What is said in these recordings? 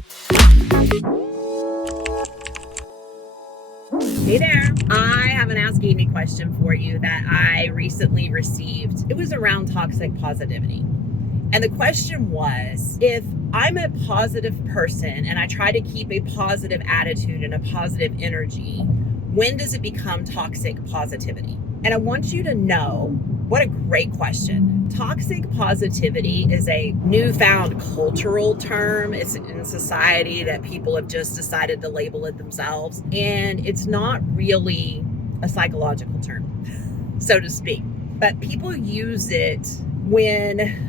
Hey there. I have an Ask Amy question for you that I recently received. It was around toxic positivity. And the question was, if I'm a positive person and I try to keep a positive attitude and a positive energy, when does it become toxic positivity? And I want you to know, what a great question. Toxic positivity is a newfound cultural term. It's in society that people have just decided to label it themselves. And it's not really a psychological term, so to speak. But people use it when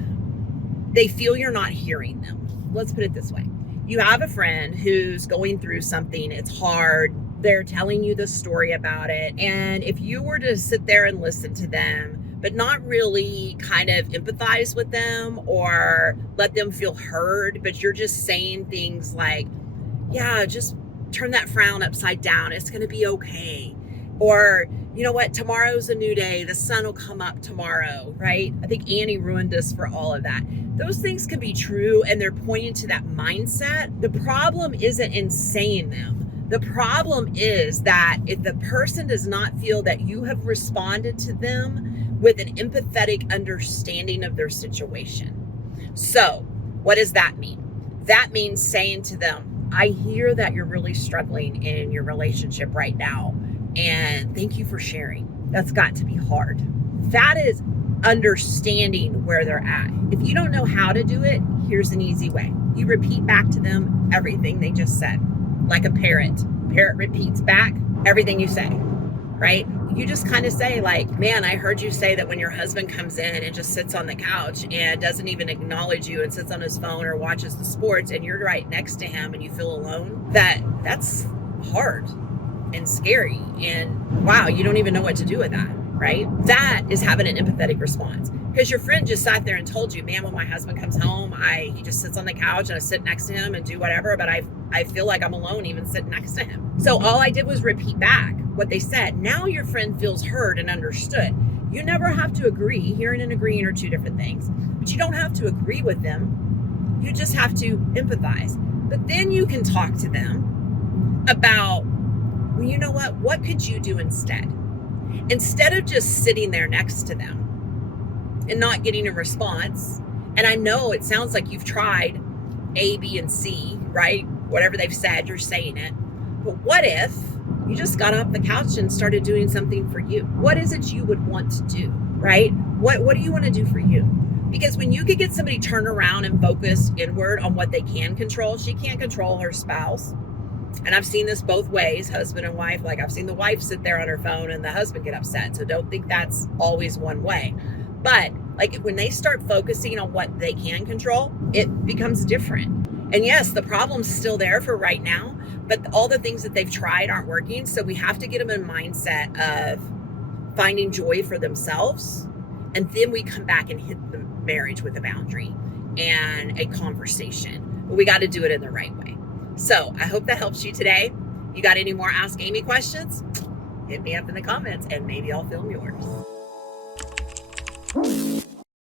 they feel you're not hearing them. Let's put it this way. You have a friend who's going through something, it's hard, they're telling you the story about it. And if you were to sit there and listen to them, but not really kind of empathize with them or let them feel heard, but you're just saying things like, yeah, just turn that frown upside down. It's going to be okay. Or, you know what, tomorrow's a new day. The sun will come up tomorrow, right? I think Annie ruined us for all of that. Those things can be true and they're pointing to that mindset. The problem isn't in saying them. The problem is that if the person does not feel that you have responded to them with an empathetic understanding of their situation. So what does that mean? That means saying to them, I hear that you're really struggling in your relationship right now. And thank you for sharing. That's got to be hard. That is understanding where they're at. If you don't know how to do it, here's an easy way. You repeat back to them everything they just said, like a parrot. Parrot repeats back everything you say, right? You just kind of say like, man, I heard you say that when your husband comes in and just sits on the couch and doesn't even acknowledge you and sits on his phone or watches the sports and you're right next to him and you feel alone, that's hard and scary. And wow, you don't even know what to do with that, right? That is having an empathetic response. Because your friend just sat there and told you, man, when my husband comes home, he just sits on the couch and I sit next to him and do whatever, but I feel like I'm alone even sitting next to him. So all I did was repeat back what they said. Now your friend feels heard and understood. You never have to agree. Hearing and agreeing are two different things, but you don't have to agree with them. You just have to empathize. But then you can talk to them about, well, you know what could you do instead? Instead of just sitting there next to them and not getting a response. And I know it sounds like you've tried A, B, and C, right? Whatever they've said, you're saying it. But what if you just got off the couch and started doing something for you? What is it you would want to do, right? What do you want to do for you? Because when you could get somebody turned around and focused inward on what they can control, she can't control her spouse. And I've seen this both ways, husband and wife. Like I've seen the wife sit there on her phone and the husband get upset. So don't think that's always one way. But like when they start focusing on what they can control, it becomes different. And yes, the problem's still there for right now, but all the things that they've tried aren't working. So we have to get them in a mindset of finding joy for themselves. And then we come back and hit the marriage with a boundary and a conversation. But we got to do it in the right way. So I hope that helps you today. You got any more Ask Amy questions? Hit me up in the comments and maybe I'll film yours.